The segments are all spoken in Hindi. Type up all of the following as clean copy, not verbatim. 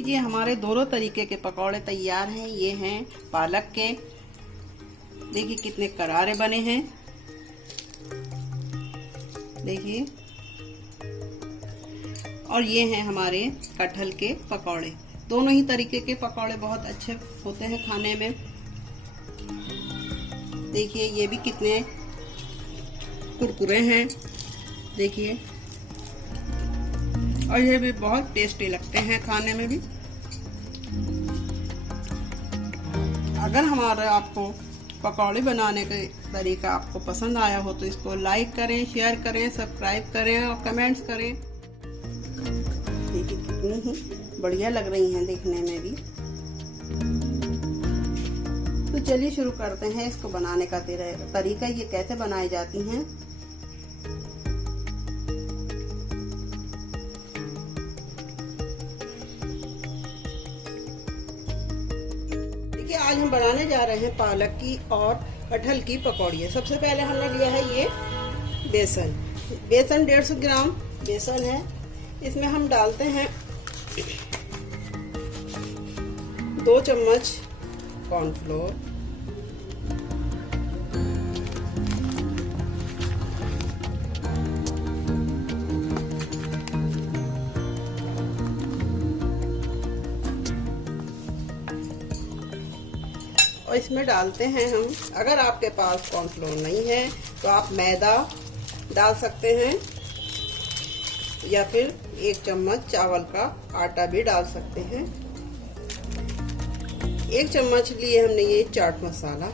लीजिए हमारे दोनों तरीके के पकौड़े तैयार हैं। ये हैं पालक के, देखिए कितने करारे बने हैं, देखिए। और ये हैं हमारे कटहल के पकौड़े। दोनों ही तरीके के पकौड़े बहुत अच्छे होते हैं खाने में। देखिए ये भी कितने कुरकुरे हैं, देखिए। और ये भी बहुत टेस्टी लगते हैं खाने में भी। अगर हमारा आपको पकौड़े बनाने का तरीका आपको पसंद आया हो तो इसको लाइक करें, शेयर करें, सब्सक्राइब करें और कमेंट्स करें। देखिए कितनी ही बढ़िया लग रही हैं देखने में भी। तो चलिए शुरू करते हैं इसको बनाने का तरीका, ये कैसे बनाई जाती हैं। देखिए आज हम बनाने जा रहे हैं पालक की और कटहल की पकौड़ियाँ। सबसे पहले हमने लिया है ये बेसन। 150 ग्राम बेसन है। इसमें हम डालते हैं 2 चम्मच कॉर्नफ्लोर, और इसमें डालते हैं हम, अगर आपके पास कॉर्नफ्लोर नहीं है तो आप मैदा डाल सकते हैं या फिर 1 चम्मच चावल का आटा भी डाल सकते हैं। 1 चम्मच लिए हमने ये चाट मसाला,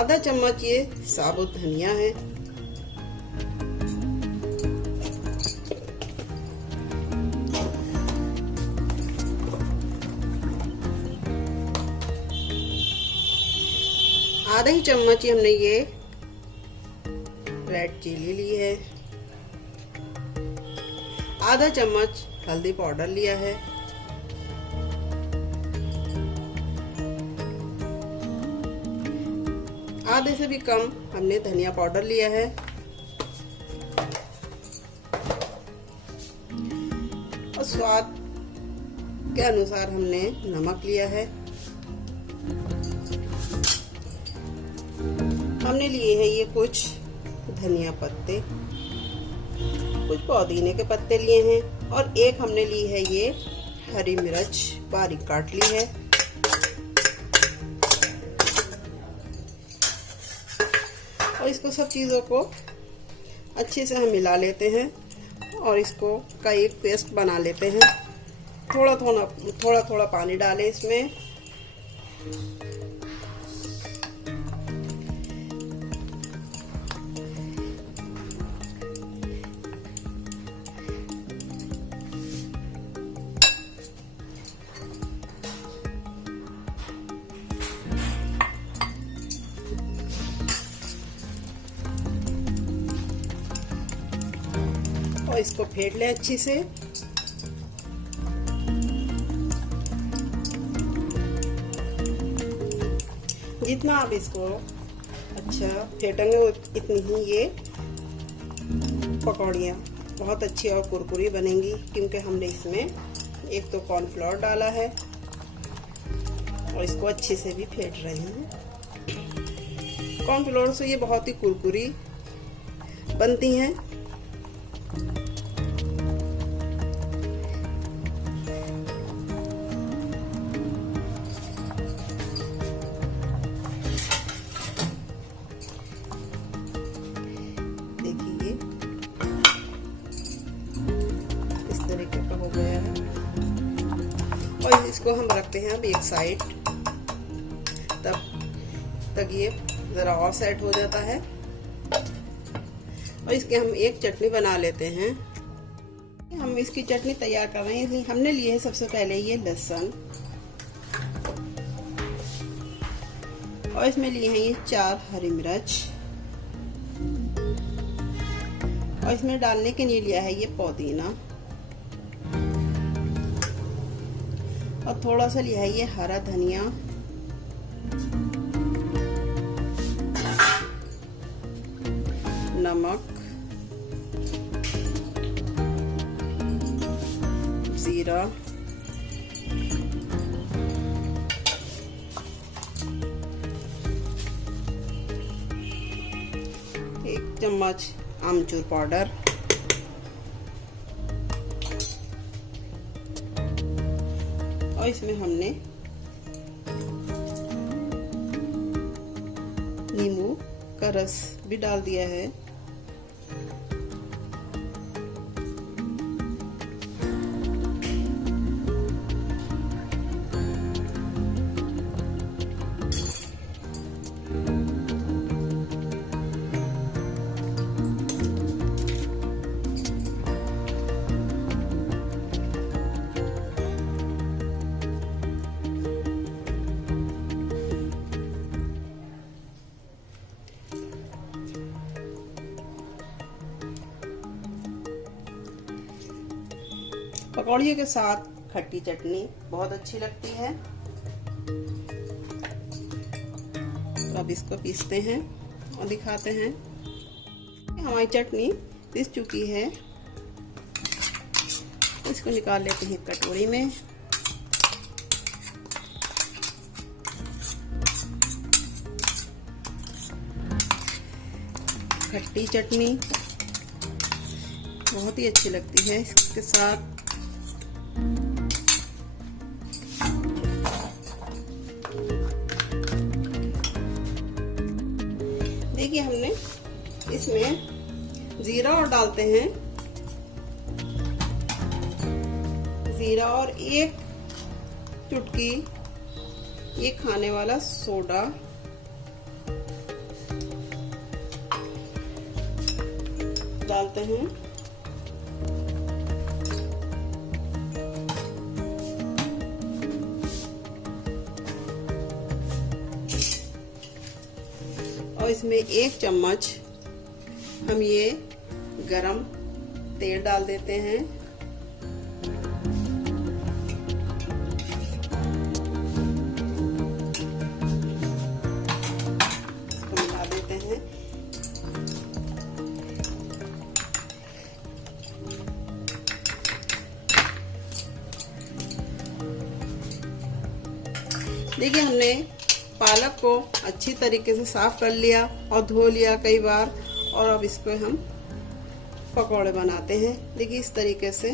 आधा चम्मच ये साबुत धनिया है, आधा ही चम्मच ही हमने ये रेड चिली ली है, आधा चम्मच हल्दी पाउडर लिया है, आधे से भी कम हमने धनिया पाउडर लिया है, और स्वाद के अनुसार हमने नमक लिया है। हमने लिए हैं ये कुछ धनिया पत्ते, कुछ पुदीने के पत्ते लिए हैं, और एक हमने ली है ये हरी मिर्च बारीक काट ली है। और इसको सब चीज़ों को अच्छे से हम मिला लेते हैं और इसको का एक पेस्ट बना लेते हैं। थोड़ा थोड़ा पानी डालें इसमें। और इसको फेंट लें अच्छी से। जितना आप इसको अच्छा फेंटेंगे इतनी ही ये पकौड़ियाँ बहुत अच्छी और कुरकुरी बनेंगी, क्योंकि हमने इसमें एक तो कॉर्नफ्लोर डाला है और इसको अच्छे से भी फेंट रहे हैं। कॉर्नफ्लोर से ये बहुत ही कुरकुरी बनती हैं। देखिए इस तरीके का हो गया है, और इसको हम रखते हैं अब एक साइड, तब तक ये जरा और सेट हो जाता है। और इसके हम एक चटनी बना लेते हैं। हम इसकी चटनी तैयार कर रहे हैं। हमने लिए है सबसे पहले ये लहसुन, और इसमें लिए हैं ये 4 हरी मिर्च, और इसमें डालने के लिए लिया है ये पुदीना, और थोड़ा सा लिया है ये हरा धनिया, नमक, जीरा, एक चम्मच आमचूर पाउडर, और इसमें हमने नींबू का रस भी डाल दिया है। पकौड़ियों के साथ खट्टी चटनी बहुत अच्छी लगती है। तो अब इसको पीसते हैं और दिखाते हैं। हमारी चटनी पीस चुकी है, इसको निकाल लेते हैं कटोरी में। खट्टी चटनी बहुत ही अच्छी लगती है इसके साथ। देखिए हमने इसमें जीरा और डालते हैं, जीरा और एक चुटकी ये खाने वाला सोडा, डालते हैं। और इसमें एक चम्मच हम ये गरम तेल डाल देते हैं। इसको मिला देते हैं। देखिए हमने पालक को अच्छी तरीके से साफ कर लिया और धो लिया कई बार, और अब इसको हम पकौड़े बनाते हैं। देखिए इस तरीके से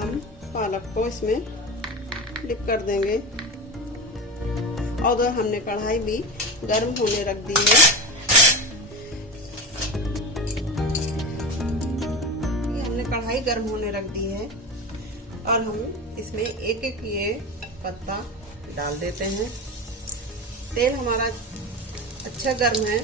हम पालक को इसमें डिप कर देंगे। और उधर हमने कढ़ाई भी गर्म होने रख दी है। ये हमने कढ़ाई गर्म होने रख दी है और हम इसमें एक एक ये पत्ता डाल देते हैं। तेल हमारा अच्छा गर्म है।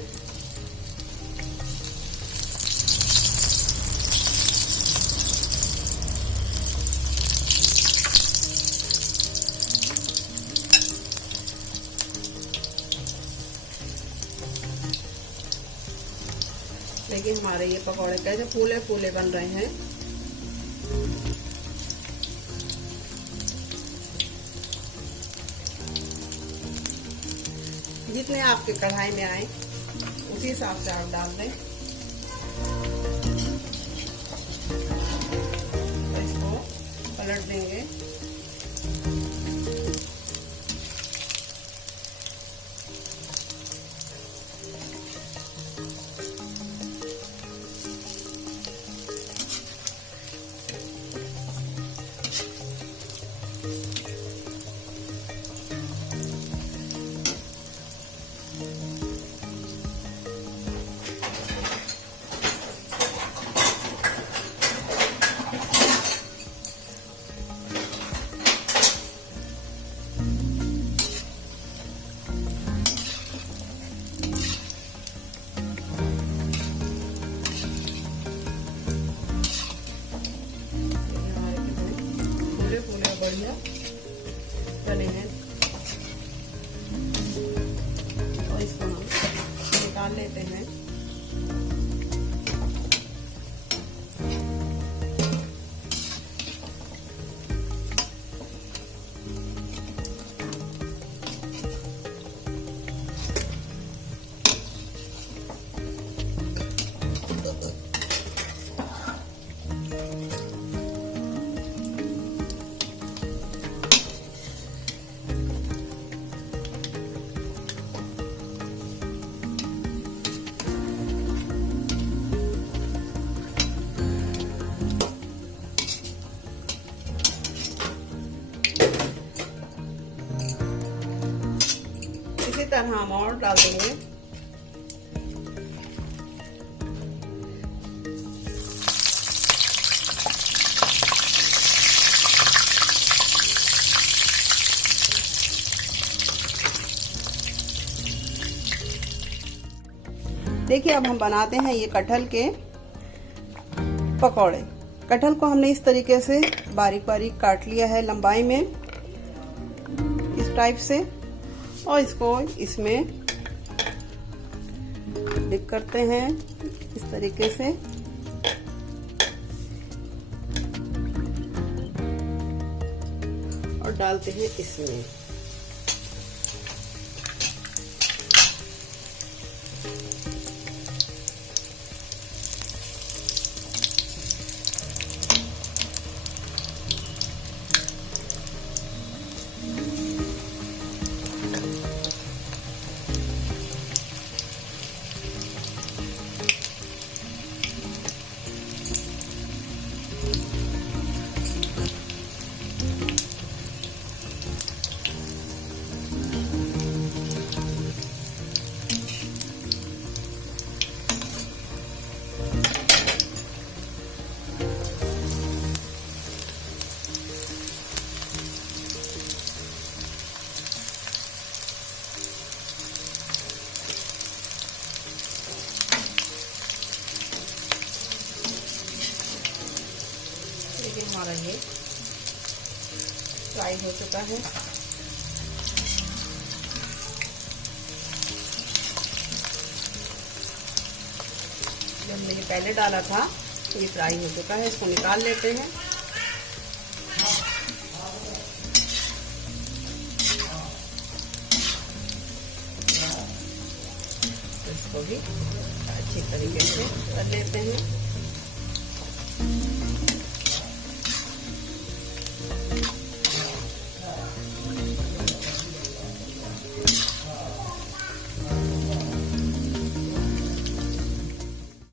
देखिए हमारे ये पकौड़े कैसे फूले फूले बन रहे हैं। जितने आपके कढ़ाई में आए उसी हिसाब से आप डाल दें। तो इसको पलट देंगे। बढ़िया तले हैं और इसको हम निकाल लेते हैं। तरह हम और डाल देंगे। देखिए अब हम बनाते हैं ये कटहल के पकौड़े। कटहल को हमने इस तरीके से बारीक बारीक काट लिया है लंबाई में, इस टाइप से, और इसको इसमें डिप करते हैं इस तरीके से। और डालते हैं इसमें। हमारा ये फ्राई हो चुका है। जब मैंने पहले डाला था तो ये फ्राई हो चुका है, इसको निकाल लेते हैं। इसको भी अच्छी तरीके से कर लेते हैं।